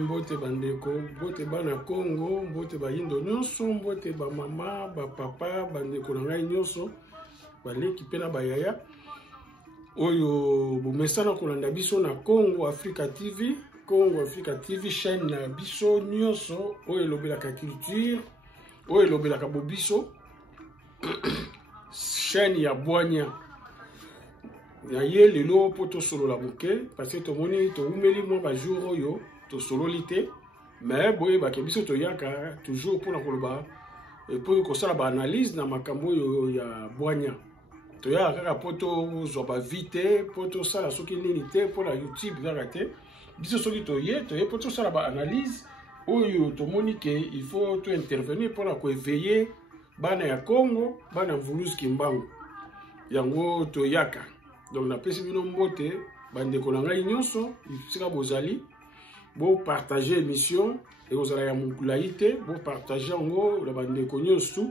Mbote bandeko, mbote bana Congo, mbote ba yindo nyonso, mbote ba mama, ba papa, bandeko na ngai nyonso, baleki pe na bayaya. Oyo bomesana kolanda biso na Congo Africa TV, chaîne na biso nyonso, oyo lobelaka culture, oyo lobelaka bobiso, chaîne ya Bwanya. Ya ye lelo po to solo la bouquet parce que to moni to umeli mo ba jour oyo to solo lité mais boye ba ke biso to yaka toujours pour na koloba et pour ko sala ba analyse na makambo yo ya Bwanya to ya kaka po to zo ba vite po to sala soki nini te pour la YouTube kaka te biso soki to ye po to sala ba analyse oyo to moni ke il faut to intervenir pour la ko éveiller bana ya Congo bana Vuluzi Kimbangu yango to yaka. Donc, na pesi bino mbote, bandeko na ngai nyonso, sika bozali, bo partager émission, et ozala ya mukulaite, bo partager ngo la bandeko nyonso,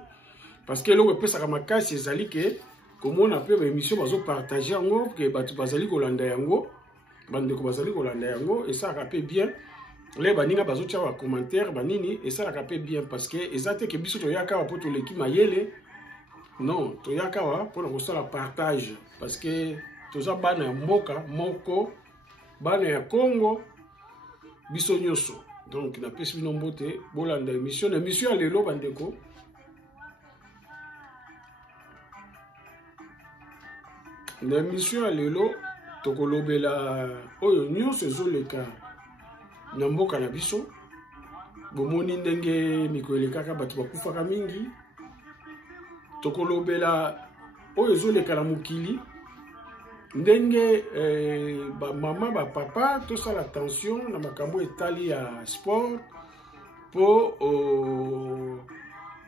parce que lo pesa ka makasi ezali ke, komona pe ba émission bazo partager ngo, ke batu bazali kolanda yango, bandeko bazali kolanda yango, et ça rappelle bien, les baninga bazo tia ba commentaire, banini, et ça rappelle bien, parce que ezate ke biso to yaka po to leki mayele, non, to yaka wa pour na la partage parce que toza bana mboka moko bana ya Congo biso nyonso. Donc na pesi bino mbote bolanda émission ya lelo bandeko. Na émission ya lelo tokolobela oyo nyonso ezoleka na mboka na biso. Bomoni ndenge mikolo kaka batu bakufaka mingi. Tokolobela oyo ezoleka na mukili ndenge ba mama ba papa to sala attention na makambo etali ya sport po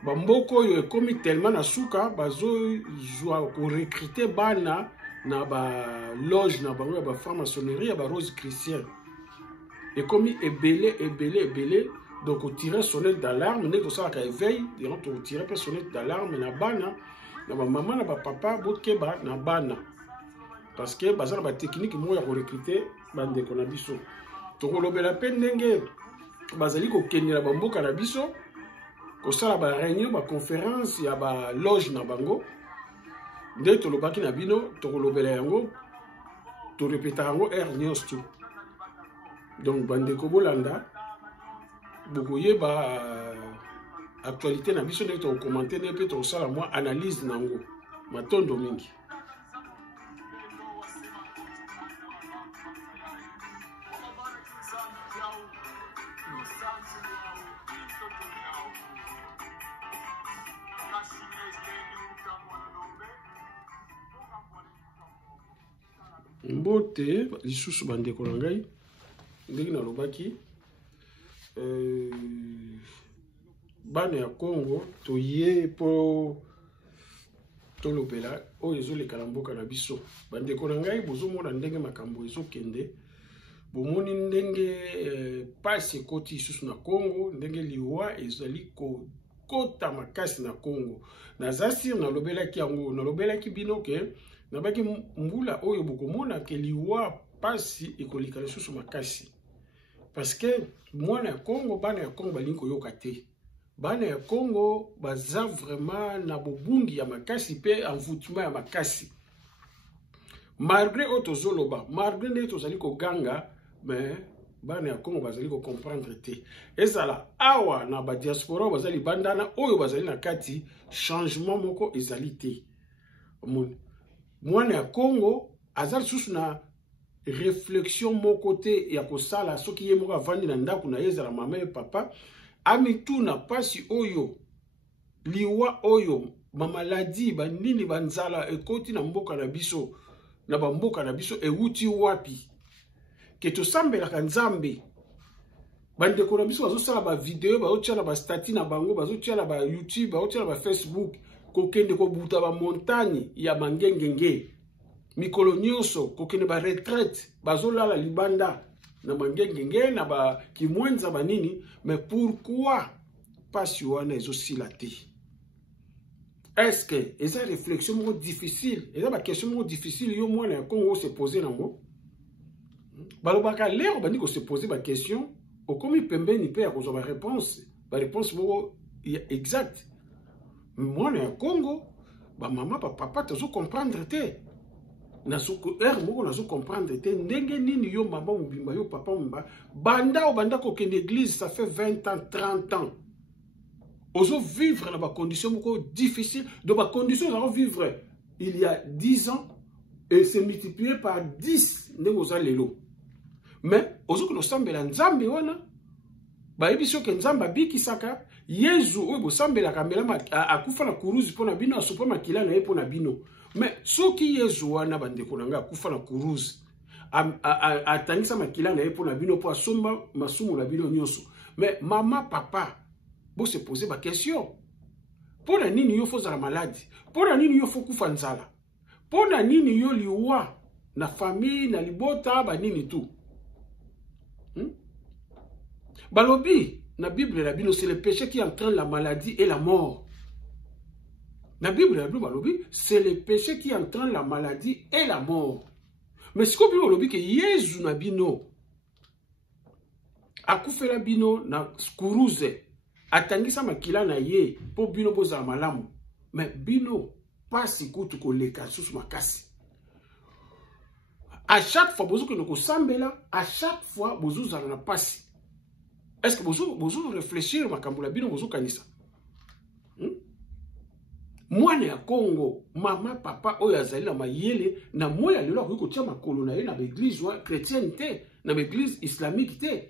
ba mboko oyo ekomi tellement na suka bazo joa ko recruter bana na ba loge na bango ya ba franc-maçonnerie ya ba Rose Chrétien ekomi ebele. Donc, on tire sonnette d'alarme, on ça à éveil, on tire pas sonnette d'alarme, na bana, na maman, na papa, bokeba, na bana. Parce que, bazar ba technique, moi, ya recruter, bande ko na biso. Toko lobe la peine ndenge, bazali ko kenya la bambo ka na biso, ko sala ba réunion, ba conférence, ya ba loge na bango. Nde to lobaki na bino, toko lobe la yango, to répéter yango nyos tout. Donc, bande ko bolanda. Beaucoup ba actualité na biso ndeko commenter ne peut to sala moi analyse nango matondo mingi. Mbote lisusu bandeko na ngai ndenge na lobaki bana ya Congo toye po tolobela oyo ezoleka na mboka na biso bandeko na ngai bozomona ndenge makambo ezokende bomoni ndenge pasi ekoti lisusu na Congo ndenge liwa ezali kokota makasi na Congo naza sir nalobelaki yango nalobelaki bino ke nabaki mbula oyo bokomona ke liwa pasi ekolika lisusu makasi. Parce que moi na Congo bana ya Congo balingi koyoka te bana ya Congo baza vraiment na bobungi ya makasi pe envoûtement ya makasi malgré auto zoloba malgré ne tozali ko ganga mais bana ya Congo bazali ko comprendre te. Ezala awa na ba diaspora bazali bandana oyo bazali na kati changement moko ezali te. Mwana ya Congo azali susu na réflexion moko te ya kosala soki ye moko avandi na ndako na ezala mama et papa amituna pasi oyo liwa oyo mamaladi banini banzala ekoti na mboka na biso na bamboka na biso ewuti wapi ke tosambelaka Nzambe bandeko na biso bazosala ba video bazotia na ba statut na bango bazotia na ba YouTube bazotia na ba Facebook kokende kobuta ba montagne ya mangengenge mikolo nyonso kokende ba retraite bazolala libanda na mangengenge na ba kimwenza banini. Mais pourquoi pasi wana ezosila te? Est-ce que eza réflexion moko difficile, eza ba question moko difficile yo mwana ya Congo se poser nango? Balobaka lero bandi ko se poser ba question okomi pembeni pe ya kozwa ba réponse moko exact. Mwana ya Congo ba mama ba papa tozo comprendre te. Nazo moko nazo comprendre te ndenge nini yo mama mbimba yo papa mbimba banda ko kende église ça fait 20 ans 30 ans. Ozo vivre dans des conditions beaucoup difficiles, dans des conditions où vivre il y a 10 ans et c'est multiplié par 10 lelo. Mais ozo que nous sommes en Nzambe wana ba ebiso ke Nzamba biki saka Yesu oyo bosambe la kamela akufa na kuruzi pona bino asopa makila na epo na bino. Mais soki Yesu wana bandeko nanga akufa na kuruzi atangisa makila na epo na bino po asomba masumu na bino nyonso. Mais mama papa bo se poser ba question. Pona nini yo fozala maladi? Pona nini yo fokufa nzala? Pona nini yo liwa na famille na libota ba nini tout? Balobi na Bible la bino c'est le péché qui entraîne la maladie et la mort. Na Bible la bino balobi c'est le péché qui entraîne la maladie et la mort. Mais ce qu'on balobi que Yesu na bino akufela bino na kuruze atangisa makila na ye po bino boza malamu. Mais bino pasi kutu koleka susu makasi. À chaque fois bozo que nous sambela, à chaque fois bozo za na pasi. Est-ce que bozo réfléchir makambo la bino bozo kanisa? Mwana ya Congo, mama papa oyo azali na mayele na moya lelo ko tia makolo na ye na église wa chrétienne te, na église islamique te.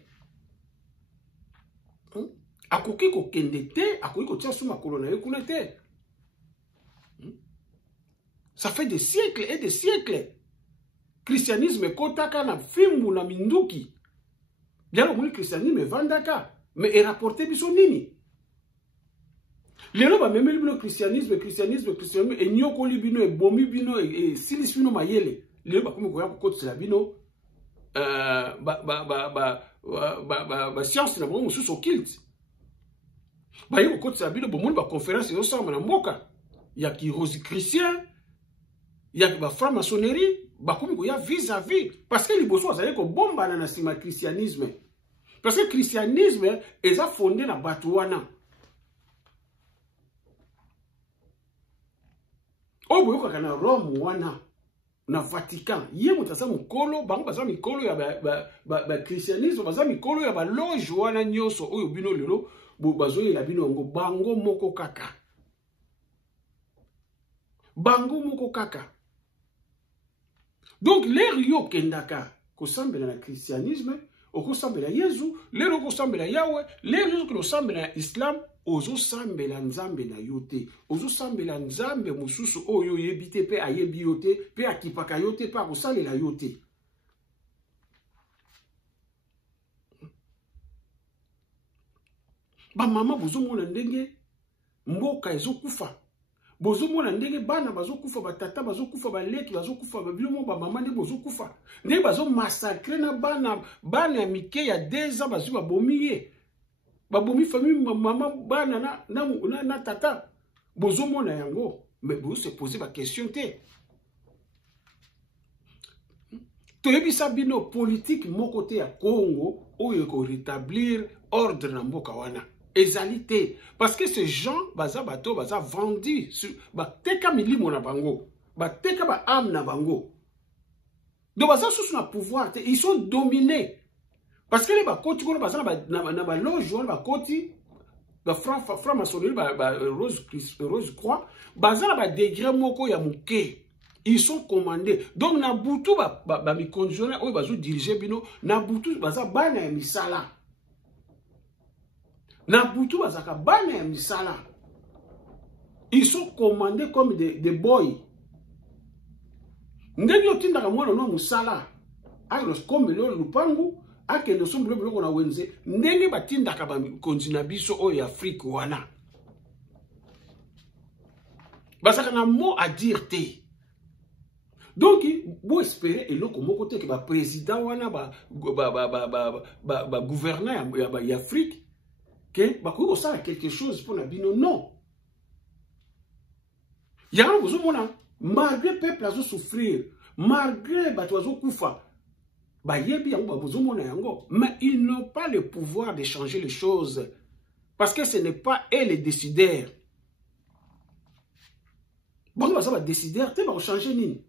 Akoki ko kende te, akoki ko tia suma makolo na ye kuna te. Ça fait des siècles et des siècles. Christianisme kotaka na fimbu na minduki. Bien le christianisme vandaka, mais est rapporté biso nini? Lelo ba memeli bino christianisme et nyoko libino e bomi bino e silis bino mayele. Lelo ba komi ko ya ko kotela bino science na bango mususu occulte. Ba yo ko kotela bino bomoni ba conférence yo sama na mboka. Ya ki rosicrucien, ya ba franc-maçonnerie. Bakomi ko ya vis-à-vis parce que liboso azali ko bomba na sima christianisme parce que christianisme est fondé na batuana obo yoka kana Rome wana na Vatican ye mutasa mukolo bango baza mikolo ya ba christianisme baza mikolo ya ba loge wana nyoso oyo bino lelo bazoyela bino ngo bango moko kaka donc l'air yo kendaka ko sambela na christianisme oko sambela Yesu lero ko sambela Yahweh lero ko sambela Islam ozo sambela Nzambe na yote ozo sambela Nzambe mususu oyo yebite pe ayebi yote pe akipaka yote pa ko salela yote. Ba mama bozo mona ndenge mboka ezokufa. Bozo mona ndenge bana bazokufa batata bazokufa baleki bazokufa babilo ba mama ndenge bozokufa ndenge bazo massacrer na bana ya mike ya 2 ans bazo babomiye babomi famille mama bana na tata bozo mona yango mais bozo se poser ba question te toyebisa bino politique moko te ya Congo oyo ko rétablir ordre na mboka wana. Ezalité parce que ces gens baza bato baza vendus bateka milimo na bango bateka ba âme na bango donc baza sous na pouvoir ils sont dominés Parce que les bakoti qu'on a na ba loge on ba koti ba franc-maçonnerie ba rose croix bazala ba degré moko ya muke. Ils sont commandés. Donc na butu ba mi conjoint oyo bazo diriger bino na butu baza bana ya misala. Na butu bazaka bana ya misala. Ils sont commandés comme des boys. Ndenge yotinda ka mwana no musala. Ayo comme le lupangu ake no sombo biloko na wenze ndenge batinda ka ba kontina biso oyo Afrique wana. Bazaka na mot à dire te. Donc vous espérez et l'autre mon côté que ba président wana ba gouverneur ya Afrique que ba ko ça quelque chose pour na bino non. Ya vous mona malgré peuple azo souffrir malgré ba toazo kufa ba yebi yango ba vous mona yango mais ils n'ont pas le pouvoir de changer les choses parce que ce n'est pas eux les décideurs. Bon ba ça va décider te ba changer nini.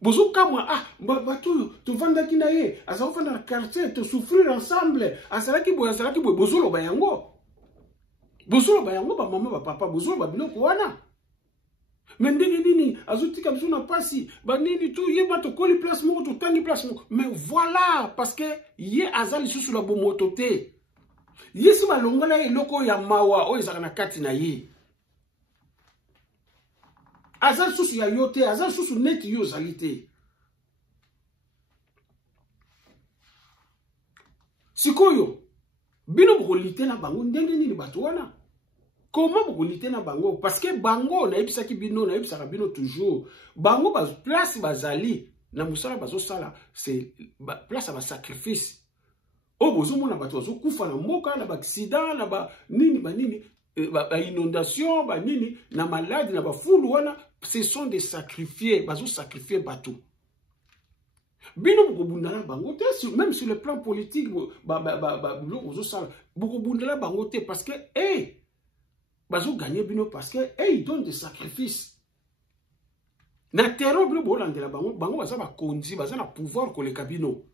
Bozo kamwa batu to vanda kinaye asa fanda na quartier to souffrir ensemble asalaki boy bozo lo ba yango ba mama ba papa bozo ba biloko wana mais ndenge nini azutika biso na pasi ba nini tu ye ba to koli place moko to tangi place moko mais voilà parce que ye azali susu la bomoto te yesu ba longola eloko ya mawa o ezaka na kati na ye azal susu ya yote azal susu neti yo zalite sikoyo bino bokolite na bango ndenge nini bato wana comment bokolite na bango parce que bango na ebisaki bino na ebisaka bino toujours bango ba place bazali na musala bazo sala c'est place ba sacrifice o bozo mona bato bazo kufa na mboka na ba accident na ba nini ba inondation ba nini na maladie na ba fulu wana ce sont des sacrifiés bazo sacrifier bato bino bokobundala bango te même sur le plan politique bozo sala bokobundala bango te parce que bazo gagner bino parce que ils donnent des sacrifices na terreau bino bolandela bango baza ba konzi baza na pouvoir koleka bino.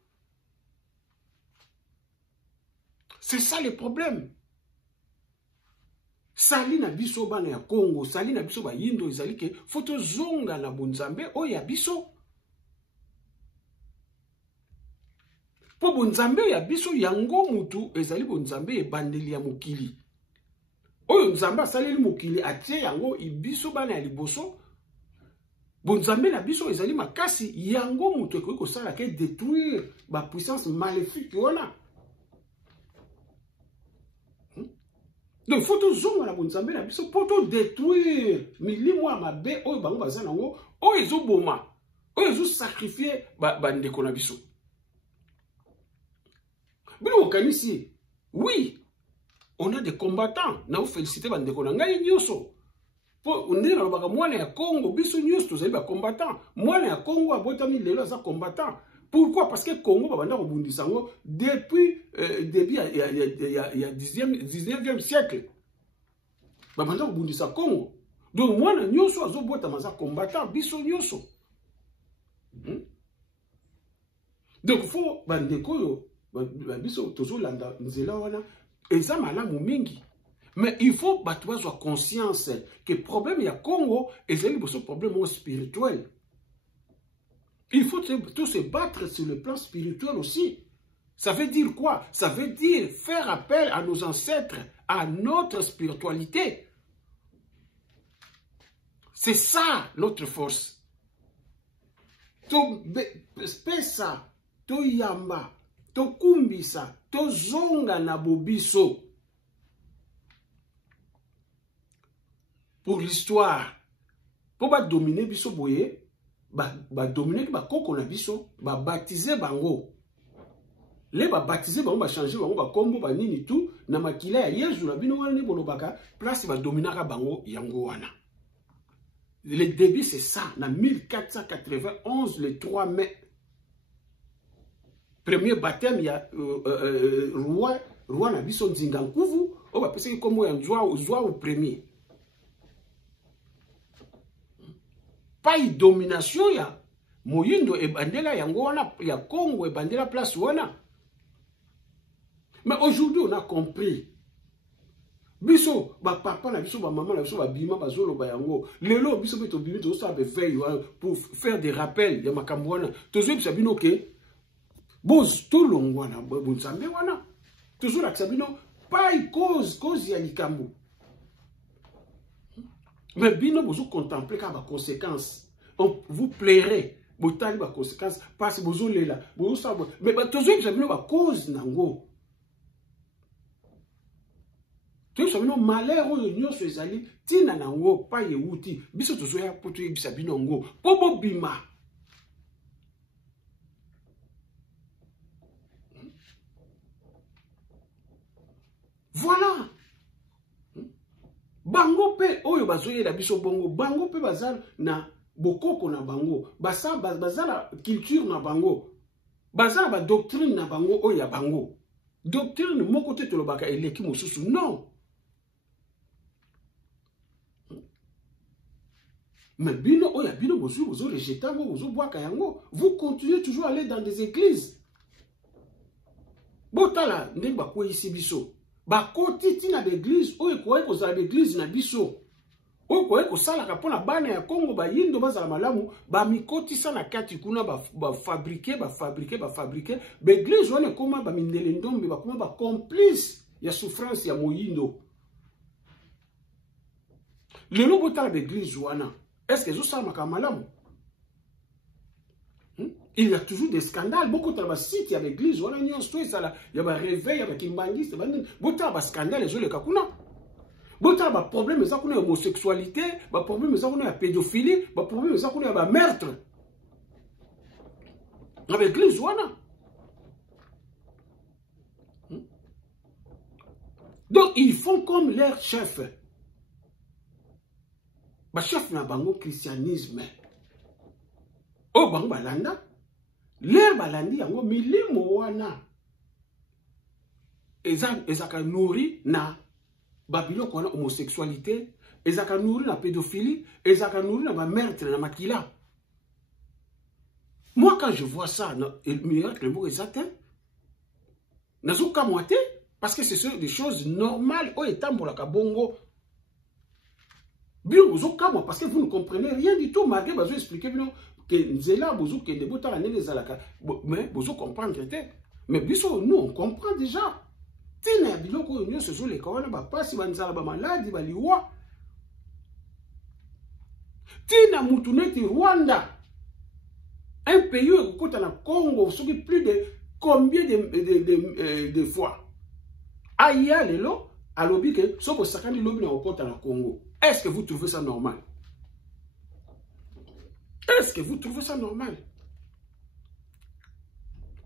C'est ça le problème. Sali na biso bana ya Congo, sali na biso ba yindo ezali ke foto zonga na bonzambe o ya biso. Po bonzambe ya biso yango mutu ezali bonzambe ebandeli ya mokili. Oyo nzambe asaleli mokili atie yango ibiso bana ya liboso. Bonzambe na biso ezali makasi yango mutu ekoki kosala ke détruire ba puissance maléfique wana. Donc il faut toujours la bonzambe na biso pour tout détruire milimo ya mabe oyo bango baza nango oyo ezoboma oyo ezo sacrifier ba ndeko na biso. Bino okanisi oui on a des combattants na vous féliciter ba ndeko na ngai nyoso po ndenge na baka mwana ya Congo biso nyoso tozali ba combattant mwana ya Congo abotami lelo aza combattant. Pourquoi? Parce que Congo babanda kobundisa ngo depuis début ya 19e siècle. Babanda kobundisa Congo. Donc mwana nyoso azobota maza combattant biso nyoso. Donc faut bandeko yo biso tozolanda nzela wana eza malamu mingi. Mais il faut bato bazwa conscience que problème ya Congo ezali boso problème spirituel. Il faut tous se battre sur le plan spirituel aussi. Ça veut dire quoi? Ça veut dire faire appel à nos ancêtres, à notre spiritualité. C'est ça notre force. To pesa, to yamba, to kumbisa, to zonga na bobiso. Pour l'histoire, pour ba dominer biso boye, ba dominer ba koko na biso, ba baptiser bango. Les ba baptiser bango ba changer bango ba kombo ba nini tout na makila ya Yesu na bino wana ne bolobaka place ba dominaka bango yango wana. Le début c'est ça, na 1491 le 3 mai. Premier baptême ya roi na biso Nzinga Nkuvu, o ba pesa kombo ya Nzwa au premier. Pas une domination ya moyindo ebandela yango wana ya Congo ebandela place wana Mais aujourd'hui, on a compris. Biso, ba papa na biso, ba maman na biso, ba bima, ba zolo, ba yango. Lelo, biso beto bimi, to sa be veille pour faire des rappels. Ya makambwana. Tozo biso bino ke. Boz to longwana, bonzambe wana. Tozo la sabino, pas cause ya likambo. Mais bino bozo contempler ka ba conséquences. Vous plairez. Botali ba conséquences parce que bozo lela, bozo sa. Mais tozo biso bino ba cause nango. Tu sais, nous malheur au union ezali tina nango pa yeuti biso tozo ya poto yebisa bino ngo pobo bima. Voilà. Bango pe oyo bazoye la biso bongo bango pe bazal na bokoko na bango bazala culture na bango bazala ba doctrine na bango oyo ya bango doctrine moko te tolobaka eleki mosusu non. Mais bino oya bino bozu rejeter ngo bozu boaka yango vous continuez toujours à aller dans des églises botala ndenge bakwe ici biso bakoti tina d'église oyo ko za l'église na biso oyo ko sala ka pona bana ya Congo ba yindo bazala malamu ba mikoti sana kati kuna ba fabriquer l'église wana koma ba mindele ndombe ba koma ba complice ya souffrance ya moyindo lelo botala l'église wana. Est-ce que ça m'a malamu? Il y a toujours des scandales. Beaucoup de sites, il y a l'église, il y a un réveil, il y a un kimbangiste, beaucoup de scandales, les gens le kakuna. Beaucoup de problèmes, ils ont homosexualité, des problèmes, ils ont pédophilie, des problèmes, ils ont meurtre. Dans l'église, donc, ils font comme leur chef. Ba chef na bango christianisme o bango balanda l'air balandi yango milimo wana ezaka nourri na babilo kona homosexualité ezaka nourri na pédophilie ezaka nourri na ba meurtre na makila. Moi quand je vois ça miracle mo exact nazuka moite parce que ce sont des choses normales o etambola ka bongo. Bien, vous parce que vous ne comprenez rien du tout. Malgré que vous expliquez que Nzela, vous que des botans les alaka, mais vous comprenez. Mais biso, nous on comprend déjà. Tina biloko nous ce sont les corona ba pasi banzala ba maladi ba liwa. Tina mutuneti Rwanda. Un pays où côté na Congo, vous plus de combien de fois. Aya lelo alobi que soko sakani lobi na côté na Congo. Est-ce que vous trouvez ça normal? Est-ce que vous trouvez ça normal?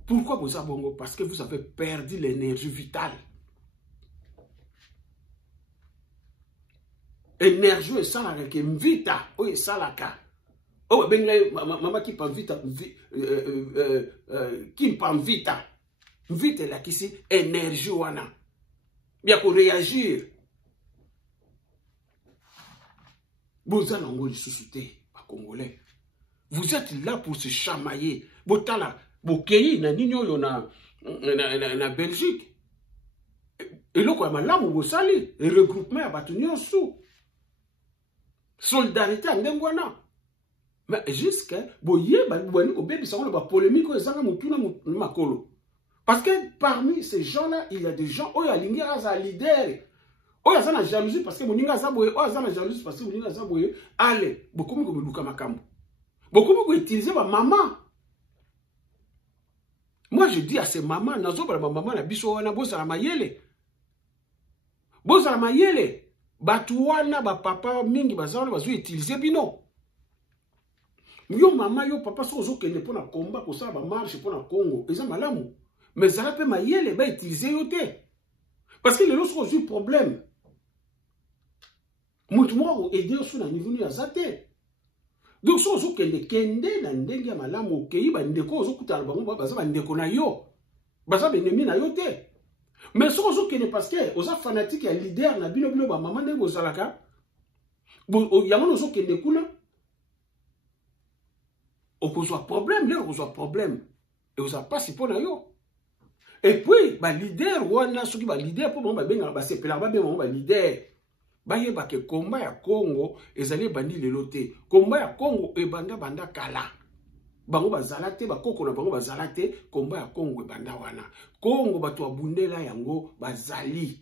Pourquoi vous avez bongo? Parce que vous avez perdu l'énergie vitale. Énergie est ça la que vita, oui ça la ka. Oh ben maman qui parle vita, qui parle vita, vita là qui c'est énergie wana. Bien pour réagir. Vous êtes Congolais. Vous êtes là pour se chamailler. Botala, Bokei, na Nino, na Belgique. Et là, quand même, vous salez, le regroupement a battu sous. Solidarité en Dengwana. Mais jusqu'à, boye, polémique, parce que parmi ces gens-là, il y a des gens, oh, il y a des leaders. Oh, il y a la jalousie parce que mon ninga zaboye. Oh, il y a la jalousie parce que mon ninga zaboye. Allez, beaucoup me luka makambo. Beaucoup me utiliser ma maman. Moi, je dis à ces mamans, nazo ba maman na biso wana boza la mayele. Boza la mayele. Batu wana ba papa mingi bazalo bazo utiliser bino. Yo maman yo papa so zo kende pona combat ko sa ba marche pona Congo. Eza malamu. Mais ça peut mayele ba utiliser yo te. Parce que les autres ont eu problème. Moi, aider sur un niveau de zate. Donc, si vous avez kende na ndenge malamu okei ba ndeko ozo kutala bango baza ba ndeko na yo. Baza benemi na yo te. Mais si vous avez parce que oza fanatique ya leader na bino ba maman ndenge ozalaka. Bo yango ozo kende kuna. Okozwa problème, là okozwa problème. Et oza pas si pour na yo. Et puis, ba leader wana soki ba leader po ba benga ba sepela ba benga ba leader. Ba yeba ke combat ya Congo ezali bandi lelo te. Combat ya Congo ebanda banda kala. Bango bazala te, bakoko na bango bazala te, combat ya Congo ebanda wana. Congo bato abundela yango bazali.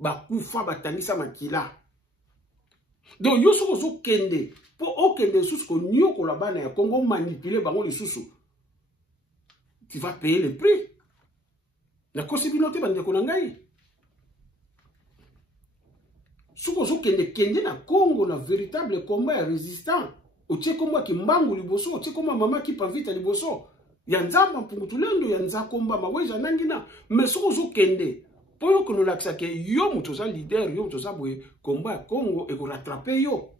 Bakufa batangisa makila. Donc yo soko zo kende po okende susu ko nyoko la bana ya Congo manipuler bango le susu. Tu vas payer le prix. Na kosibinote bande ko ngai. Soko zo kende na Congo na véritable combat résistant. Otie komba ki mbangu liboso, otie komba mama ki pavita liboso. Ya nzamba mpungutulendo ya nzakomba maweja nangina. Mais soko zo kende po yo kono lakisa ke yo muto za leader, yo muto za boye combat ya Congo e ko rattraper yo.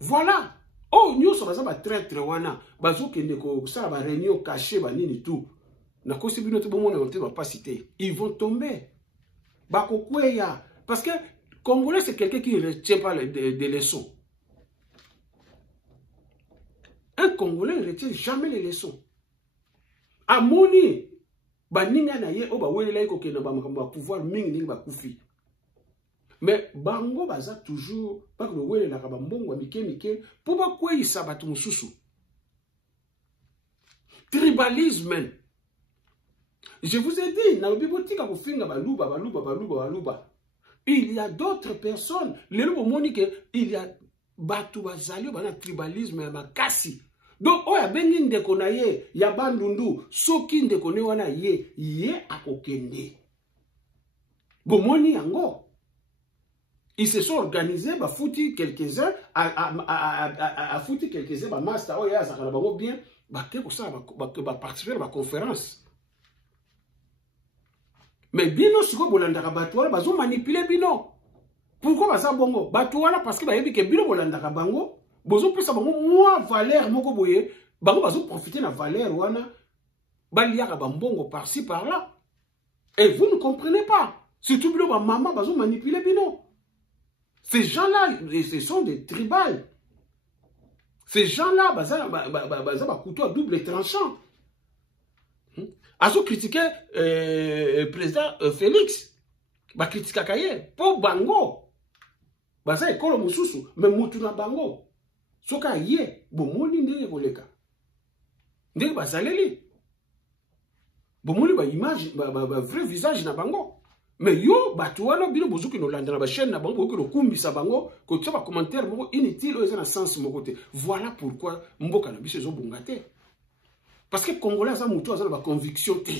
Voilà. Oh, nyonso baza ba traître wana, bazo kende ko sala ba réunion caché ba nini tout. Na kosi bino te bomona on te va pas citer. Ils vont tomber. Ba kokweya parce que Congolais c'est quelqu'un qui ne retient pas des leçons. Un Congolais ne retient jamais les leçons. Amoni baninga na ye o ba welela iko kena ba makambo ba pouvoir mingi ningi ba kufi. Mais bango baza toujours pas que le welela ka ba mbongo mike mike pour ba kweyisa batu mususu. Tribalisme. Je vous ai dit, na bibotika ko finga baluba. Il y a d'autres personnes, les Monique, il y a batu bazali bana tribalisme ya makasi. Donc oya bengi ndeko na ye ya bandundu soki ndeko ne wana ye akokende. Bomoni yango. Ils se sont organisés, ba fouti quelques-uns, a fouti quelques-uns, ba master, oh ya zakala bango bien, ba keko ça, ba participer à la conférence. Mais bino siko bolandaka batu wana bazo manipuler bino. Pourquoi baza bongo? Batu wana parce que ba yebi ke bino bolandaka bango, bozo pesa bango moi valeur moko boye, bango bazo profiter na valeur wana, ba liaka ba mbongo par-ci par-là. Et vous ne comprenez pas. Surtout bino ba maman bazo manipuler bino. Ces gens-là, ce sont des tribals. Ces gens-là, baza couteau à double tranchant. Azo critiqué président Félix. Ba critiquer kaye pour bango. Baza ekolo mususu, mais mutu na bango. Soka ye, bomoni ndenge koleka. Ndenge bazaleli. Bomoni ba image, ba vrai visage na bango. Mais yo, batu wana bino bozuki no landa na ba chaîne na bango bozuki no kumbisa bango ko tsa ba commentaire moko inutile oza na sens moko te. Voilà pourquoi mboka na biso zo bongate. Parce que Congolais ça mutu aza na ba conviction te.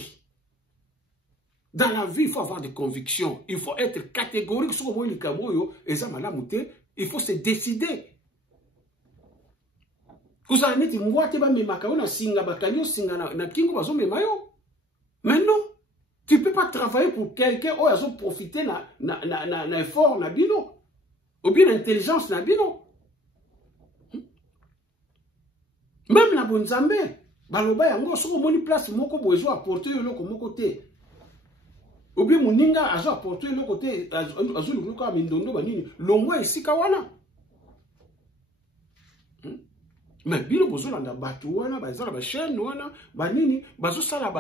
Dans la vie, il faut avoir des convictions. Il faut être catégorique sur comment il kamoyo eza malamu te, il faut se décider. Kuza neti ngwate ba memaka ona singa bakanyo singa na kingo bazo memayo. Mais non. Tu ne peux pas travailler pour quelqu'un où ils ont profité na effort na bino. Ou bien l'intelligence na bino. Même na bonzambe, baloba yango soko moni place moko bozo apporter eloko moko te. Ou bien moninga azo apporter eloko te, azo luka mindondo banini, longwa esika wana. Mais bino bozo landa batu wana, bazala ba chaîne wana, banini, bazo sala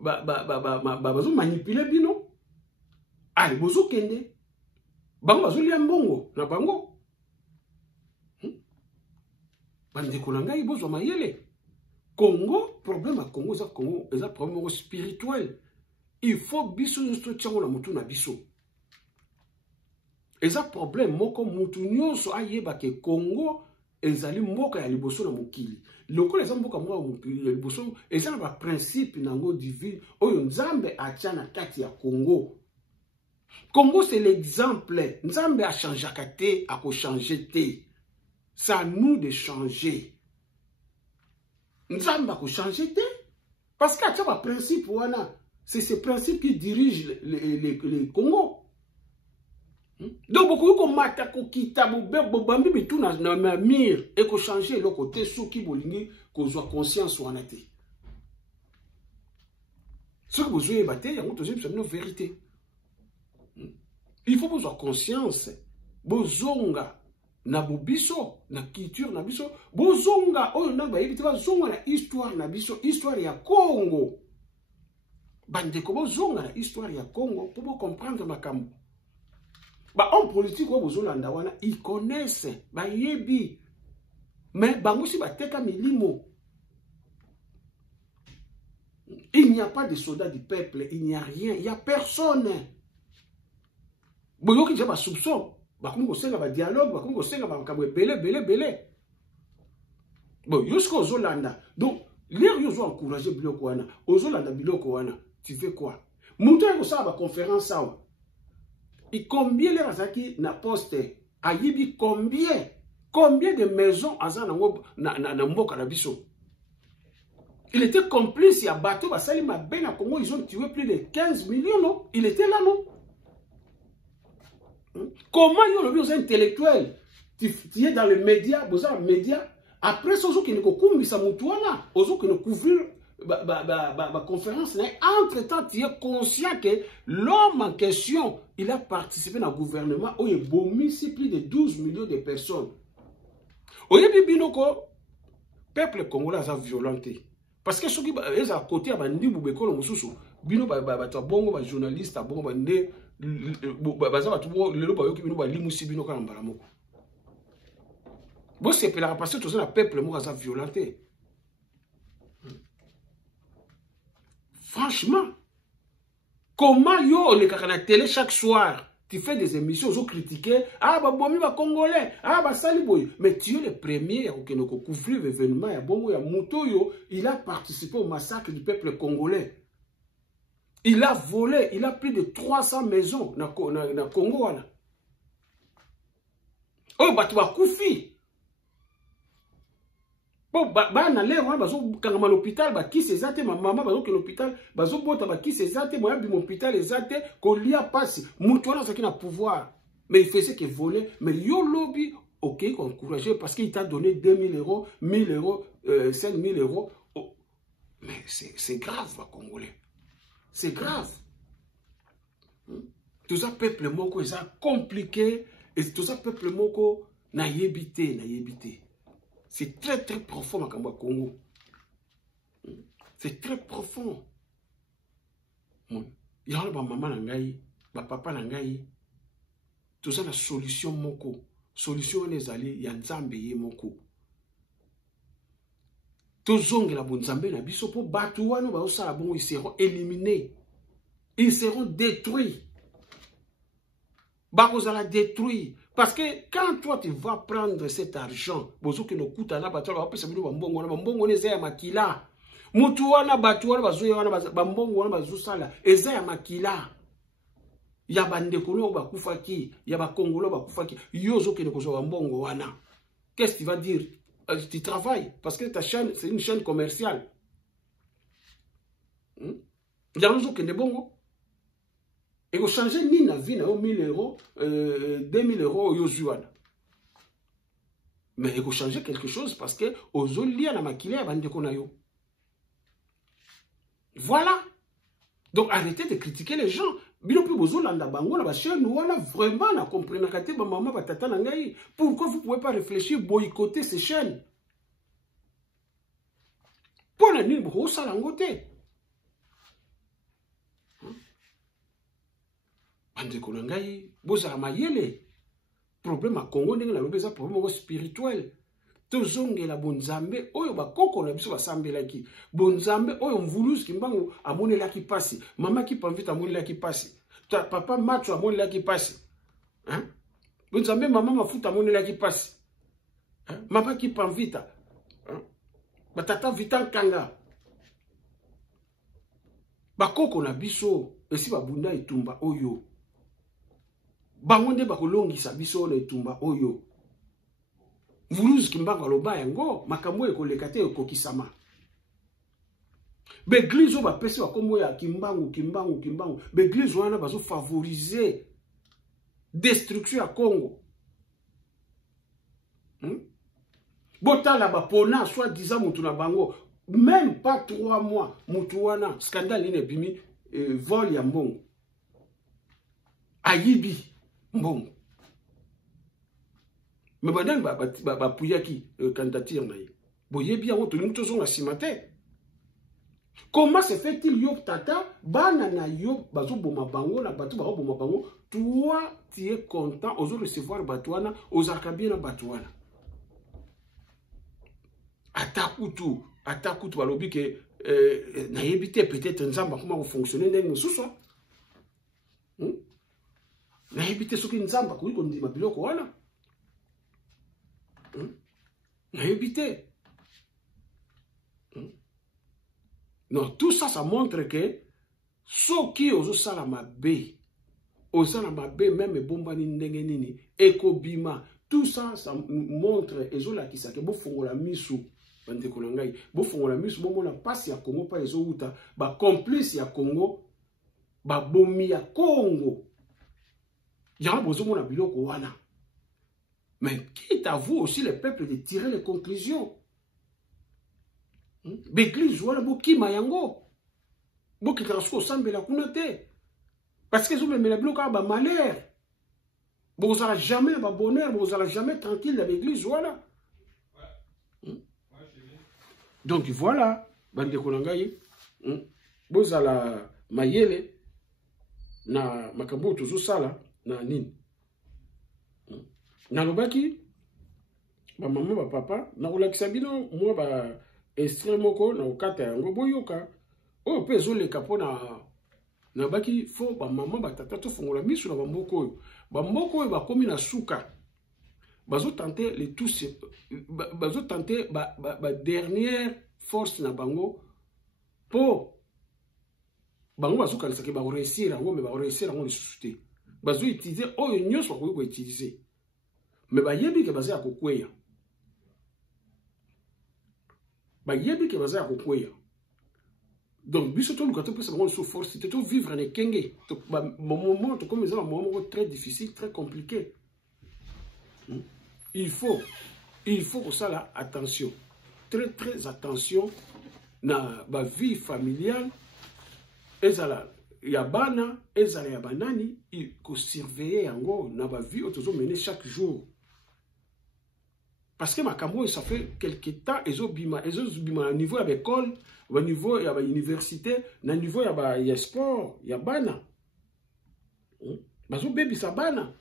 bazo manipuler bino. Allez, bozo kende. Bango bazo lia mbongo na bango. Bande konanga bozo mayele. Congo, problème à Congo, c'est un problème spirituel. Il faut biso juste tchango na mutu na biso. Et ça problème moko mutu nyonso ayeba ke Congo ezali mboka ya liboso na mokili. Loko les mboka mwa mokili ya liboso ezali ba principe nango divine oyo Nzambe atia na kati ya Congo. Congo c'est l'exemple. Nzambe a changé kate, a ko changer te. C'est à nous de changer. Nzambe a ko changer te parce que atia ba principe wana, c'est ce principe qui dirige le Congo. Donc beaucoup ko mata ko kita bo bambi bitu na mire et ko changer le côté soki bolingi ko zo conscience wana te. Ce que vous avez batté yango tozi c'est une vérité. Il faut que vous ayez conscience bozonga na bobiso na culture na biso bozonga oyo na ba yebite bazonga na histoire na biso histoire ya Congo bandeko bozonga na histoire ya Congo pour comprendre makambo ba homme politique o bozolanda wana ils connaissent ba yebi mais bango si bateka milimo il n'y a pas de soldats du peuple il n'y a rien il y a personne boyoki déjà ba soupçon bakomi kosenga ba dialogue bakomi kosenga ba makambo belé bon yosko ozolanda donc l'air yozo encourager biloko wana ozolanda biloko wana tu fais quoi muto yako sa ba conférence awa et combien les razaki na poste ayibi combien de maisons azana na mboka na biso il était complice ya bateau basali mabe na Congo ils ont tué plus de 15 millions non il était là non. Comment yo le intellectuel tu es dans les médias boza médias après ce jour qui ne kokumbisa mutuana ozo qui ne couvrir ba conférence entre temps tu es conscient que l'homme en question il a participé dans le gouvernement où il bomi si plus de 12 millions de personnes oyebi binoko peuple congolais a violenté parce que ceux qui est à côté à bandi bubekolo mususu bino ba bongo ba journaliste bongo ba nde baza batu lelo bayoki bino ba limusi bino kana mbala moko bo sepela parce que tous na peuple moko a violenté franchement comment yo le kakana télé chaque soir tu fais des émissions aux critiquer ah ba bomi ba congolais ah ba sali boy mais tu es le premier qui ne couvrir l'événement ya bongo ya muto yo il a participé au massacre du peuple congolais il a volé il a plus de 300 maisons na Congo wana oh batu ba kufi bon ba na lero wana bazo kangama l'hôpital ba ki sezate maman bazo ke l'hôpital bazo bota ba ki sezate moya bi l'hôpital ezate ko lia passe mutu wana zaki na pouvoir mais il faisait que voler mais yo lobby OK encouragé parce qu'il t'a donné 2000 euros 1000 euros 5000 euros oh. Mais c'est grave ba congolais c'est grave tout ça peuple moko ça compliqué et tout ça peuple moko na yebité c'est très très profond à Congo. C'est très profond. Il y a un maman nangai, un papa nangai. Tout ça la solution moko. Solution les alliés, il y a Nzambe moko. Tout zong la bon Nzambe na biso po batuano ba osala bon ils seront éliminés. Ils seront détruits. Bakozala détruit. Parce que quand toi tu vas prendre cet argent, bozo que no kuta na bato ba pesa bino mbongo ne za makila. Mutu wana batu wana bazo wana mbongo wana bazo sala eza ya makila. Ya bande kono ba kufaki, ya ba kongolo ba kufaki. Yozo que ne kozo mbongo wana. Qu'est-ce que tu vas dire? Tu travailles parce que ta chaîne c'est une chaîne commerciale. Yazo que ne bongo. Et vous changez ni na vie, 1000 euros, 2000 euros, yozuana. Mais vous changez quelque chose parce que aux olia na makile bande konayo. Voilà. Donc arrêtez de critiquer les gens. Bino plus bozolanda bango na ba chaîne wana vraiment na comprendre kate ba maman ba tata na ngai. Pourquoi vous pouvez pas réfléchir boycotter ces chaînes? Pour la nuit bo sala ngote. Bande konangai bozala mayele problème à Congo ndenge na lobeza problème spirituel tozongela bonzambe oyo bakoko na biso basambelaki bonzambe oyo mvuluzi kimbango amonelaki pasi mama ki pamvita amonelaki pasi papa macho amonelaki pasi hein bonzambe mama mafuta amonelaki pasi hein mama ki pamvita hein batata vita kanga bakoko na biso esi babunda etumba oyo bangonde bakolongisa biso na etumba oyo mvuluzi kimbanga loba yango makambo ekoleka te ekokisama beglize ba pesi bakombo ya kimbangu beglize wana bazo favoriser destruction ya Congo botala bapona soit disant mutu na bango même pas 3 mois mutu wana scandale ine bimi vol ya mbongo ayibi mbongo Mais maintenant, Pouyaki, candidature, boye bien, on tourne tous en cimetière. Comment se fait-il, yo, tata, banana, yo, bazo bomabango, na batu baro bomabango, toi, tu es content, aux recevoir batouana, aux arcabines batouana. Atakutu, balobi que, na yebite peut-être nzamba, comment vous fonctionnez, n'est-ce pas, sous-so? Na yebite soki nzamba, koui kondi mabiloko wana. Na yebite. Non, tout ça, ça montre que ceux qui ont ça la mabe, même bombani ndengenini, ekobima, tout ça, ça montre, et la qui que bon la misu, bande kolongai, bon la misu, bon la passe ya Congo, pas ezo uta, ba complice ya Congo, ba bomi ya Congo. Y'a besoin mon biloko wana. Mais quitte à vous aussi, les peuples, de tirer les conclusions. L'église, voilà, boki mayango. Boki trasko sambe la kunate. Parce que vous me la bloquez à malheur. Vous n'allez jamais à bonheur, vous n'allez jamais tranquille dans l'église, voilà. Donc voilà, bande konangaye. Vous allez mayele na makambo toujours sala na nini. Na lobaki ba maman ba papa na kolakisa bino moi ba extrait moko na okata yango boyoka o pe zo le kapo na baki fo ba maman ba tata to fongola misu na ba mboko ba komi na suka bazo tenter le tout bazo tenter ba dernière force na bango po bango bazo kanisa ke ba réussir yango mais ba réussir yango le susute bazo utiliser oyo nyonso ba ko utiliser. Mais bayebi ke baza kokweya. Bayebi ke baza kokweya. Donc biso to lukato pesa bango sous force, to vivre en kenge. To moment to comme ça un moment très difficile, très compliqué. Il faut que ça là attention. Très attention na ba vie familiale. Ezala ya bana, ezala ya banani, il faut surveiller yango na ba vie otozo mener chaque jour. Parce que ma Cameroun, ça fait quelques temps, ils ont bima à niveau de l'école, au niveau de l'université, au niveau de sport, il y a bana. Bazo baby sa bana.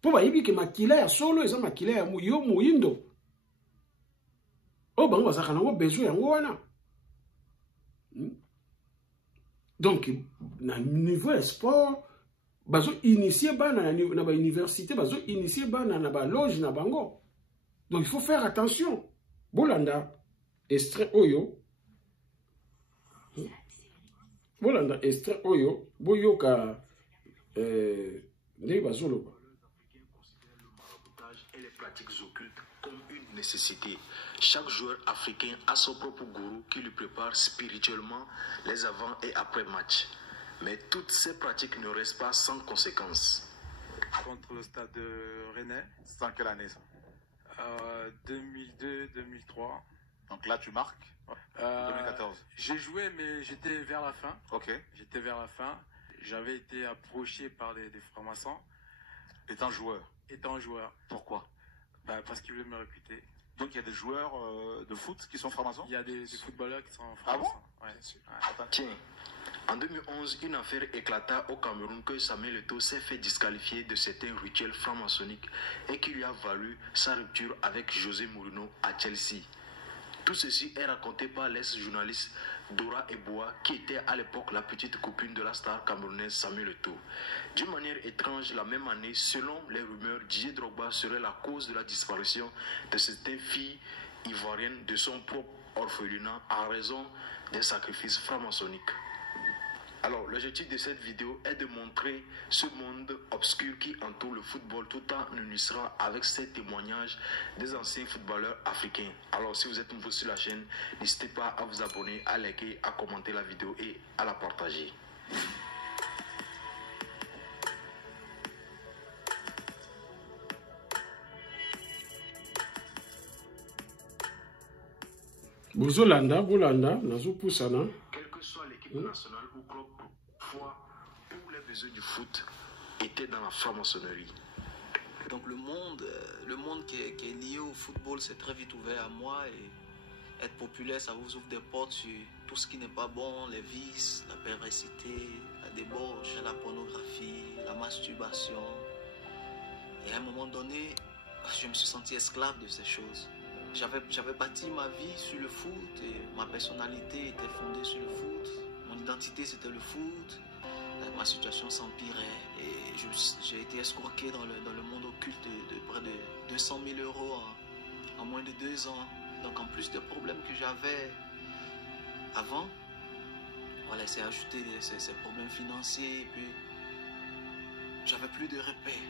Pour ba yibi que makila ya solo, ils ont makila ya yo muindo. Oh, bango bazaka nango besoin yango wana. Donc, na niveau de sport, bazo initier bana na ba université, bazo initier bana na ba loge na bango. Donc il faut faire attention. Bolanda extrait oyo. Bolanda extrait oyo boyoka ne bazolo ba. Et les pratiques occultes comme une nécessité. Chaque joueur africain a son propre gourou qui lui prépare spirituellement les avant et après match. Mais toutes ces pratiques ne restent pas sans conséquences. Contre le stade de Rennais. C'est en quelle année ça? 2002-2003. Donc là tu marques 2014. J'ai joué mais j'étais vers la fin. Ok. J'étais vers la fin. J'avais été approché par des francs-maçons. Étant joueur. Étant joueur. Pourquoi? Parce qu'ils voulaient me recruter. Donc il y a des joueurs de foot qui sont francs-maçons? Il y a des footballeurs qui sont francs-maçons. Ah bon? Ouais. Ouais. Tiens, en 2011, une affaire éclata au Cameroun que Samuel Eto'o s'est fait disqualifier de certains rituels francs-maçonniques et qui lui a valu sa rupture avec José Mourinho à Chelsea. Tout ceci est raconté par l'ex-journaliste Dora Eboa, qui était à l'époque la petite copine de la star camerounaise Samuel Eto'o. D'une manière étrange, la même année, selon les rumeurs, Didier Drogba serait la cause de la disparition de cette fille ivoirienne de son propre orphelinat en raison des sacrifices francs-maçonniques. Alors, l'objectif de cette vidéo est de montrer ce monde obscur qui entoure le football tout en illustrant avec ces témoignages des anciens footballeurs africains. Alors, si vous êtes nouveau sur la chaîne, n'hésitez pas à vous abonner, à liker, à commenter la vidéo et à la partager. Bolanda, nazo poussana. Quelle que soit l'équipe nationale ou club, foi ou les besoins du foot étaient dans la franc-maçonnerie. Donc le monde qui est lié au football s'est très vite ouvert à moi, et être populaire, ça vous ouvre des portes sur tout ce qui n'est pas bon, les vices, la perversité, la débauche, la pornographie, la masturbation. Et à un moment donné, je me suis senti esclave de ces choses. J'avais bâti ma vie sur le foot, et ma personnalité était fondée sur le foot. Mon identité, c'était le foot. Ma situation s'empirait et j'ai été escroqué dans le monde occulte de près de 200 000 euros en moins de 2 ans. Donc en plus des problèmes que j'avais avant, voilà, c'est ajouté ces problèmes financiers, et puis j'avais plus de repères.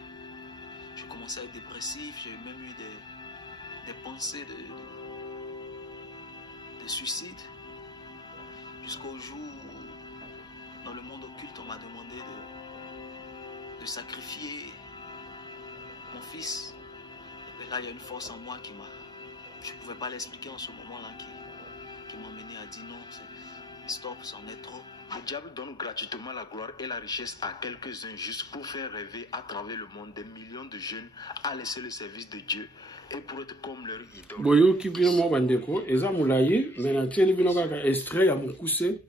Je commençais à être dépressif, j'ai même eu des pensées de suicide, jusqu'au jour où dans le monde occulte, on m'a demandé de sacrifier mon fils. Et bien là, il y a une force en moi je ne pouvais pas l'expliquer en ce moment-là, qui m'a mené à dire non, stop, c'en est trop. Le diable donne gratuitement la gloire et la richesse à quelques-uns juste pour faire rêver à travers le monde des millions de jeunes à laisser le service de Dieu et pour être comme leur idole. Boyoki bino mo bandeko, eza mulayi, mais na tieli bino kaka extrait ya mukuse.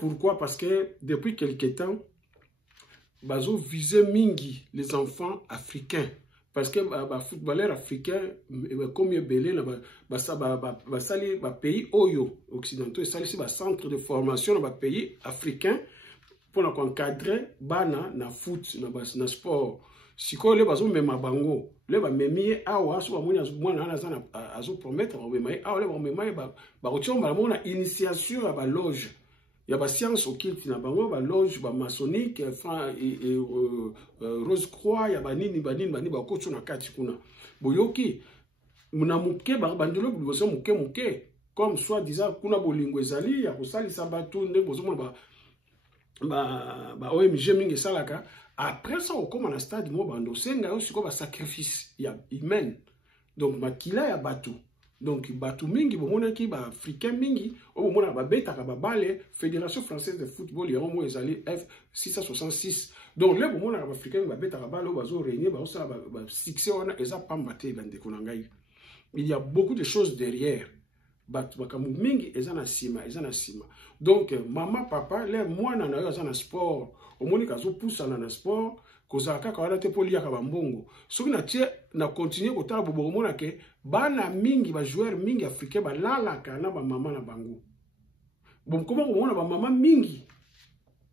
Pourquoi? Parce que depuis quelque temps, bazo visé mingi les enfants africains. Parce que les footballeurs africains, comme ils belé, les pays occidentaux, les centres de formation dans les pays africains pour encadrer na foot, na sport. Si vous avez un bango, le ba memi awa so ba mona mwana ana azo promettre ba memi awa le ba memi ba kotiomba mona initiation ya ba loge ya ba science occulte na bango ba loge ba masonique et Rose Croix ya ba nini ba kotso na kati kuna boyoki muna muke ba bandelo biboso muke comme soit disant kuna bolingo ezali ya kosalisa batu nde bozo mona ba OMG mingi salaka. Après ça, on commence à stade mobando, c'est un sacrifice humain. Donc, makila ya batu. Donc, batu mingi, bomona ki ba africain mingi, o bomona ba beta ka ba bale, Fédération française de football, ya mo ezali F666. Donc, le bomona ka ba africain ba beta ka bale, o bazo régner, ba osala ba succès wana eza pambate bande konangai. Il y a beaucoup de choses derrière. Batu bakamu mingi eza na sima. Donc, maman, papa, les mwana na yo eza na sport. Au moins, quand on pousse dans le sport, quand on a été poli à Kabambongo, ce qui n'a continué au temps où on a que bana mingi ba joueur mingi africain ba la la kana ba maman na bango. Bon, comment on a ba maman mingi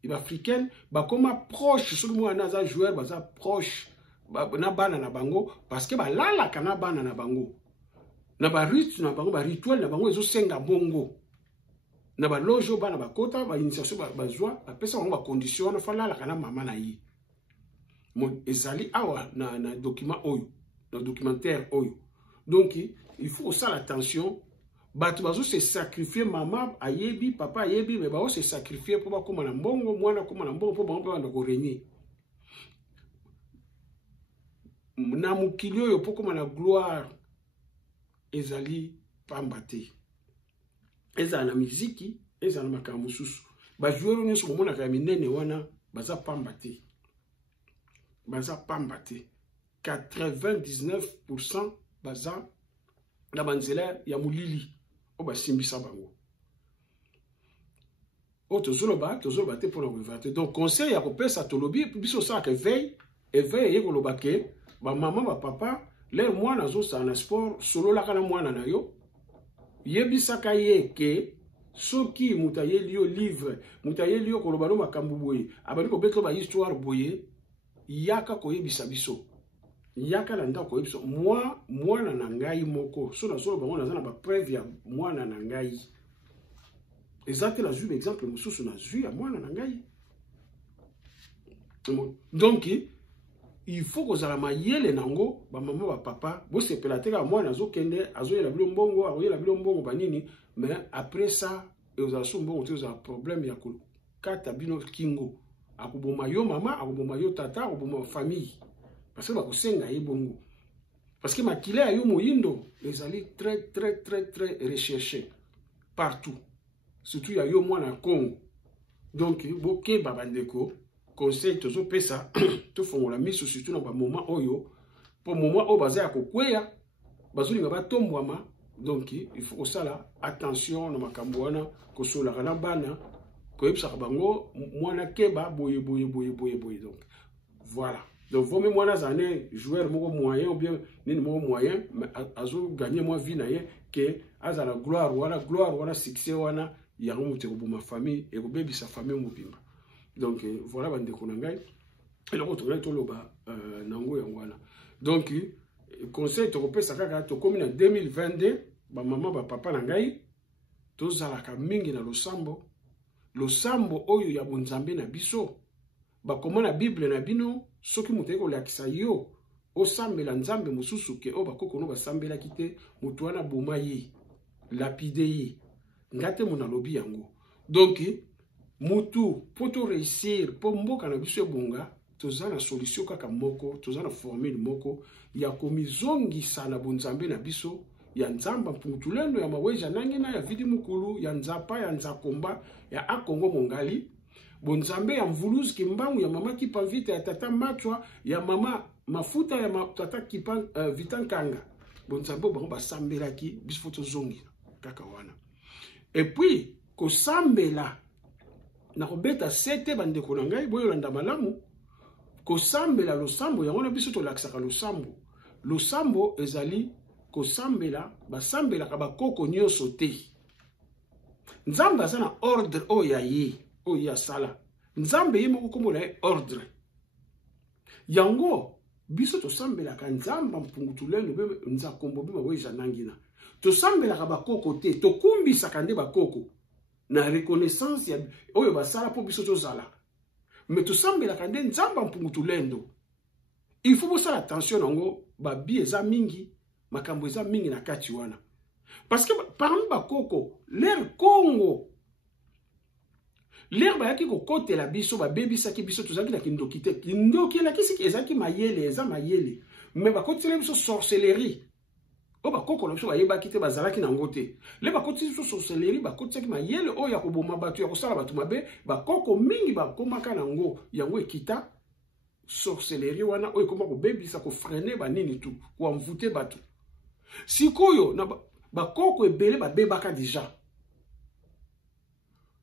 ba africaine ba comment proche ce qui moi na joueur ba proche na bana na bango parce que ba la la kana bana na bango. Na ba rite na bango ba rituel na bango ezo senga bongo. Na ba lojo ba na ba kota ba initiation ba joie ba pesa ba condition na fala la kana mama na yi mon ezali awa na document oyo na documentaire oyo. Donc il faut ça l'attention batu bazo se sacrifier mama ayebi papa ayebi mais ba se sacrifier pour ba koma na mbongo mwana koma na mbongo pour ba ko régner na mukili oyo pour koma na gloire ezali pambate. Eza na miziki, eza na makambo susu. Ba joueur nyonso komona ka minene wana baza pambate. 99% baza na banzela ya mulili o ba simbisa bango. O tozoloba te pour le. Donc conseil ya kopesa tolobi biso sa ke veille ye koloba ke ba maman ba papa le mwana zo sa na sport solo la kana mwana na yo. Yebisaka ye ke soki mutaye liyo livre mutaye liyo kolobalo makambu boye abali ko betlo ba histoire boye yaka ko yebisa biso yaka na ndako yebiso mwana na ngai moko so na solo bango na ba preuve ya mwana na ngai ezate la jeu exemple mususu na jeu ya mwana na ngai. Donc il faut que ça mayele nango ba maman ba papa bo se pelateka moi nazo kende azo yela bilongo azoyela bilongo banini mais après ça aux asumbo on a problème ya ko kata bino kingo akuboma yo mama akuboma yo tata akuboma famille parce que ba ko senga yebongo parce que makila yo moyindo les ali très recherché partout surtout ya yo moi na Congo. Donc boke babandeko conseil tozo pesa to fongola miso surtout na ba moment oyo pour moment o baza ya kokweya bazolinga batombwama donc il faut que ça là attention na makambo wana ko sola kana bana ko yebsa bango mwana keba boye donc voilà donc vous même mwana zane joueur moko moyen ou bien nini moko moyen mais azo gagner moins vie na ye que azala gloire wana succès wana ya mutu ko ma famille et ko bebi sa famille mobimba. Donc voilà bande konangai et le retour to loba nango yangwana. Donc conseil to kopesa kaka to komi na 2022 ba maman ba papa nangai to zalaka mingi na losambo oyo ya bonzambe na biso ba komona bible na bino soki mutu ko lakisa yo osambela nzambe mususu ke o bakoko no basambela kite mutu wana boma ye lapide ye ngate mona lobi yango. Donc mutu poto réussir po mboka na biso bonga tozana solution kaka moko tozana formule moko ya komizongisa na bonzambe na biso ya nzamba mpungutulendo ya maweja nangina ya vidi mukulu ya nzapa ya nzakomba ya akongo mongali bonzambe ya mvuluzi kimbangu ya mama kipavita ya tata machwa ya mama mafuta ya tata kipa vitankanga bonzambe bango basambelaki biso foto zongi kaka wana. Et puis kosambela na kobeta sete bandeko na ngai boyo landa malamu kosambela losambo yango na biso to laksaka losambo ezali kosambela basambela ka bakoko nyonso te nzambe aza na ordre oyo ye oyo ya sala nzambe ye moko kombo na ye ordre yango biso tosambela ka nzamba mpungutulelo be nzakombo bima weja nangina tosambela ka bakoko te tokumbisa kande bakoko na reconnaissance ya oyo basala po biso tozala mais tosambela kande nzamba mpungutulendo il faut bosala attention nango babi eza mingi makambo eza mingi na kati wana parce que parmi bakoko l'air Congo l'air bayaki kokotela biso babebisaki biso tozalaki na kindoki te kindoki elakisi ezalaki mayele eza mayele mais bakotela biso sorcellerie o bakoko na biso bayebaki te bazalaki nango te le bakotisi biso sorcellerie bakotisaki mayele oyo ya koboma bato ya kosala bato mabe bakoko mingi bakomaka nango yango ekita sorcellerie wana oyo ekoma kobebisa kofrene banini tu koamvute bato sikoyo na bakoko ebele babebaka deja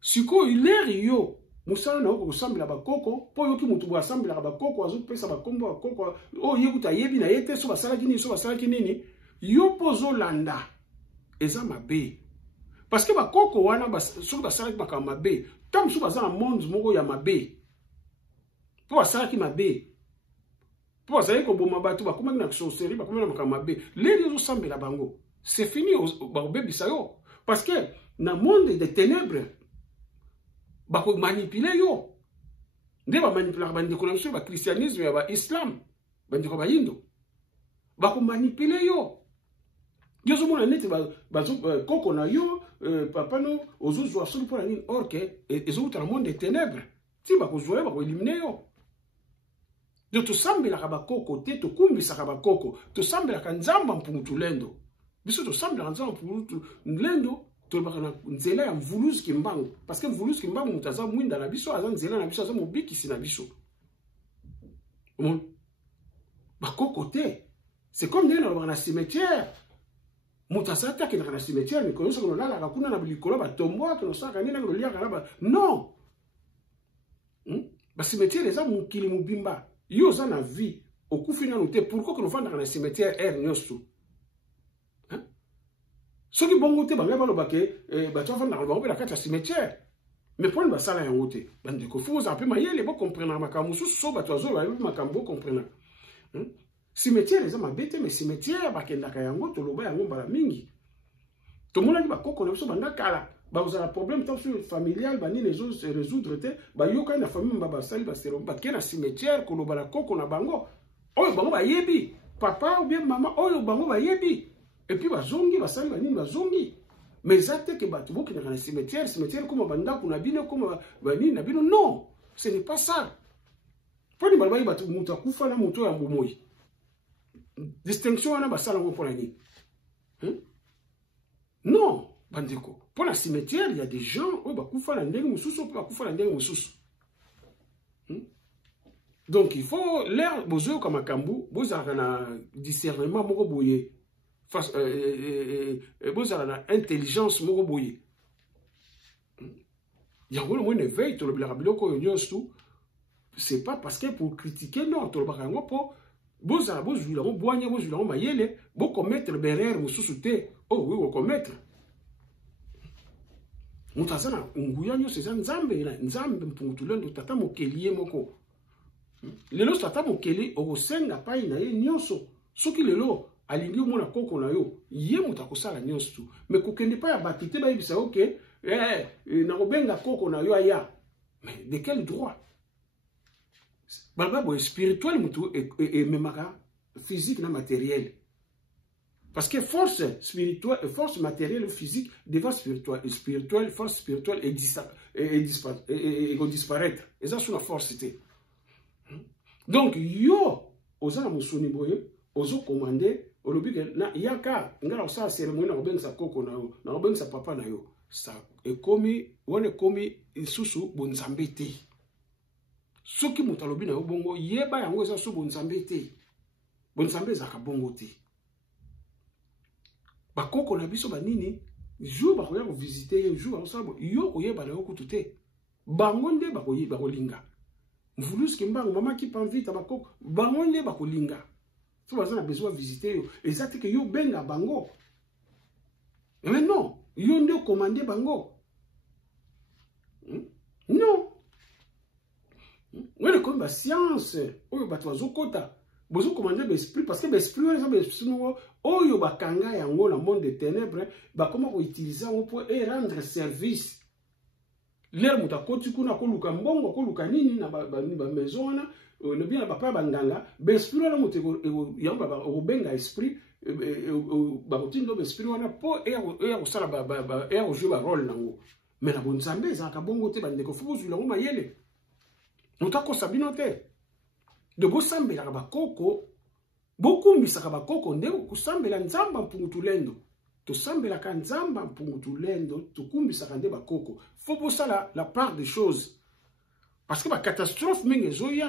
sikoyo ileri yo musala na oko kosambela bakoko po yoki mutu bwasambelaka bakoko azopesa bakombo bakoko oyo yekuta yebi na ye te so basalaki nini yo pozo landa eza mabe parce que bakoko wana soki basalaki makambo mabe tant mosusu baza na monde moko ya mabe po basalaki mabe po bazali koboma bato bakomaki na sorcellerie bakomaki na makambo mabe leli ozosambela bango c'est fini bakobebisa yo parce que na monde des ténèbres bakomanipule yo nde bamanipulaka bandeko na biso bakristianisme ya baislam bandeko bayindo bakomanipule yo yozomona neti koko na yo papa no ozozwa soki mpona nini orke ezouta na monde des ténèbres ti bakozwa yo bakoelimine yo donc tosambelaka bakoko te tokumbisaka bakoko tosambelaka nzamba mpungutulendo biso tosambelaka nzamba mpungutulendo tolobaka na nzela ya mvuluzi kimbangu parce que mvuluzi kimbangu moto aza mwinda na biso aza nzela na biso aza mobikisi na biso bakoko te c'est comme ndenge nalobaka na cimetière moto aza te akendaka na cimetière mikolo nyonso konolalaka kuna na likolo batombwaka nosalaka nini noliaka na non bacimetière eza mokili mobimba yo oza na vie okufi nano te pourquoi konovandaka na cimetière aire nyonso soki bongo te bangai balobake bato bavandaka bango mpe na kati ya cimetière mais mponi basala yango te bandeko fo ozala mpe mayele bokomprenaka makambo mosusu so bato azoyo bayebi makambo bokomprenaka cimetière eza mabe te mais cimetière bakendaka yango toloba yango mbala mingi tomonaki bakoko na biso banda kala bazala problème tant familial banini résoudre te bayokani na famille mba basali basero bakende na cimetière koloba na koko na bango oyo bango bayebi papa ou bien mama oyo bango bayebi et puis bazongi basali banini bazongi mais eza te ke bato bokendaka na cimetière koma bandako na bino koma banini na bino non ce n'est pas ça mponi balobai bato moto akufa na moto ya mbomoi distinction wana basala ngo mpona nini non bandeko pour la cimetière il y a des gens oyo bakufa na ndenge mosusu mpe bakufa na ndenge mosusu Donc, il faut l'air, bozo comme un cambou, vous avez un discernement moroboye, vous avez une intelligence moroboye. Il y a un éveil, c'est pas parce que pour critiquer, non, pour vous avez vous boigner, vous mayele, vous commettre berrer, vous sous-souter, oh oui, vous commettre. Mutazana, unguyanyo, c'est un nzambe, mpungutulendo, tata mokeliye moko. Lelo tata mokeli, ogosenga pai na ye nyonso. Soki lelo, alingi umona koko na yo, ye mutakosala nyonso tu. Mais kokende pa ya batite ba yebisa ok, nakobenga koko na yo aya. Mais de quel droit? Balba boy spirituel mutu et memaka physique na matériel. Parce que force spirituelle, force matérielle ou physique devant spirituelle, force spirituelle et disparaître. Et ça c'est la force. Donc yo, oza na musoni boye, ozo commandé, olobi ke na yaka ngala sa cérémonie na obenga koko na yo, na obenga papa na yo. Ça ekomi, wone komi isusu bonzambe te. Soki mutalobi na yo bongo yeba yango eza so bonzambe te. Bonzambe zaka bongo te. Bakoko na biso banini jour bakoya ko visiter jour ensemble yo koyeba na yo kutute. Bango nde bakolinga. Mvulus kimbango mama qui panvita bakoko bango nde bakolinga. So bazana besoin visiter yo. Ezati ke yo benga bango. Mais non, yo nde commandé bango. Non. On est comme la science, oyo bato bazokota, bozo commander l'esprit parce que l'esprit on les esprit oyo bakanga yango la monde des ténèbres, ba comment ko utiliser pour rendre service. L'air mutakoti kuna ko luka mbongo ko luka nini na ba maison na le bien ba pa banganga, l'esprit la muteko yamba ba obenga esprit ba rotindo l'esprit wana po e ko sala ba e ko jouer ba rôle nango. Mais la bonne zambe za ka bongo te bandeko fubu zula ngoma yele. Notako sabino te. De bosambela ka bakoko, bokumbisa ka bakoko nde kusambela nzamba mpungutulendo. Tosambela ka nzamba mpungutulendo, tukumbisa ka nde bakoko. Faut bosala la part des choses. Parce que ba catastrophe mingi zoya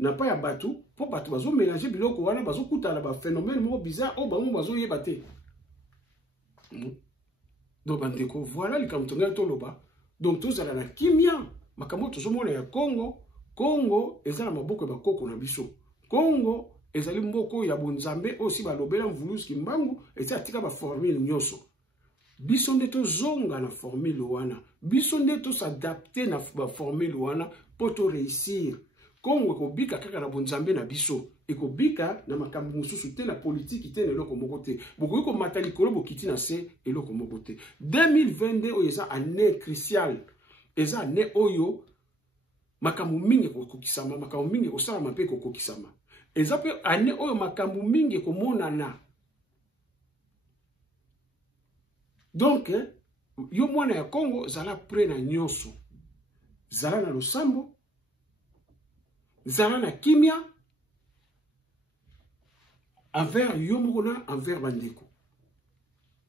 na pa ya batu, po batu bazo mélanger biloko wana bazo kutala ba phénomène moko bizarre o ba mo bazo yeba te. Donc bandeko voilà likambo tonga toloba. Donc tozala na kimia, makambo tozomona ya Congo ezala maboko ba koko na biso. Congo ezali mboko ya bonzambe aussi balobela mvulus kimbangu eza tika ba formule nyonso. Biso nde tozonga na formule wana. Biso nde to s'adapter na ba formule wana pour to réussir. Congo ko bika kaka na bonzambe na biso. Eko bika na makambo mususu te na politique te na eloko moko te. Boko ko matali kolo bokiti na se eloko moko te. 2022 oyo eza année cruciale. Eza année oyo makambu mingi kokokisama, makambu mingi osala mape kokokisama. Ezape ane oyo makambu mingi komonana. Donc, yo mwana ya Congo zala pre na nyonso. Zala na losambo, zala na kimia, envers yo mokona, envers bandeko.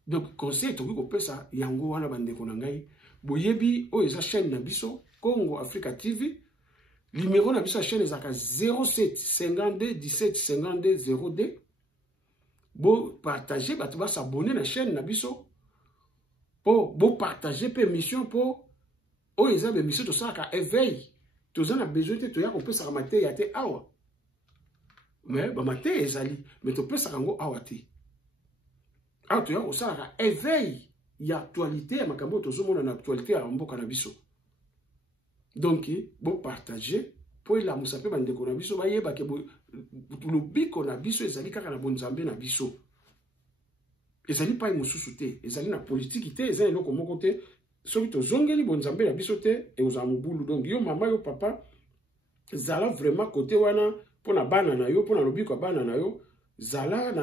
Donc, conseil toki kopesa yango wana bandeko na ngai. Boyebi oyo eza chaîne na biso, Congo Africa TV. Numéro na biso chaîne ezaka 07 52 17 52 02. Bo partager bato ba s'abonner na chaîne na biso. Bo partager pe émission po o eza be émission to saka éveil. Toza na besoin te to ya ko pesa mate ya te awa. Mais ba mate ezali, mais to pesa ngo awa te. Awa to ya ko saka éveil ya actualité ya makambo to zomona na actualité ya mboka na biso. Donc, bon partager pour la musape bandeko na biso ba yeba ke le biko na biso ezali kaka na bonzambe na biso. Ezali pa mususu te, ezali na politique te, ezali eloko moko te. Soki to zongeli bonzambe na biso te e oza mobulu. Donc yo mama yo papa zala vraiment côté wana pona bana na yo, pona lobiko bana na yo, zala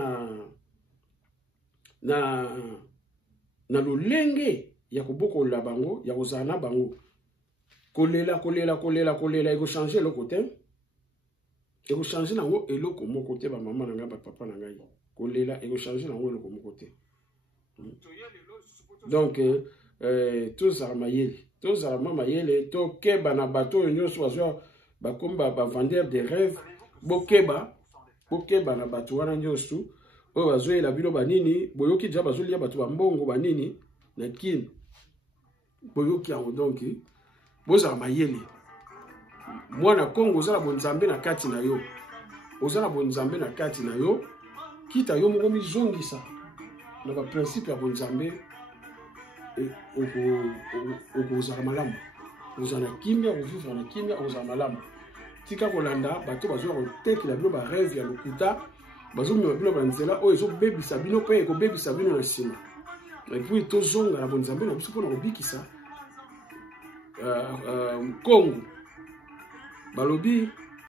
na lolenge ya koboko la bango, ya kozana bango. Kolela, ego changer le côté. Ego changer nango eloko mo côté ba maman nanga ba papa nanga. Kolela, ego changer nango eloko mo côté. Donc tous armayeli, to keba na bateau nyonso wazo comme vendeur de rêve bokeba na bato wana nyonso oyo bazoyela bino banini boyoki déjà bazolia bato bambongo banini na kini boyoki yango donc bozala mayele mwana Kongo ozala bonzambe na kati na yo ozala bonzambe na kati na yo kita yo moko mizongisa na ba principe ya bonzambe okozala malamu ozala na kimia ovivre na kimia ozala malamu tika kolanda bato bazoya kotekela bino barêve ya lokuta bazomema bino banzela oyo ezobebisa bino mpe ekobebisa bino na nsima epuis tozonga na bonzambe na biso mpona kobikisa Kongo balobi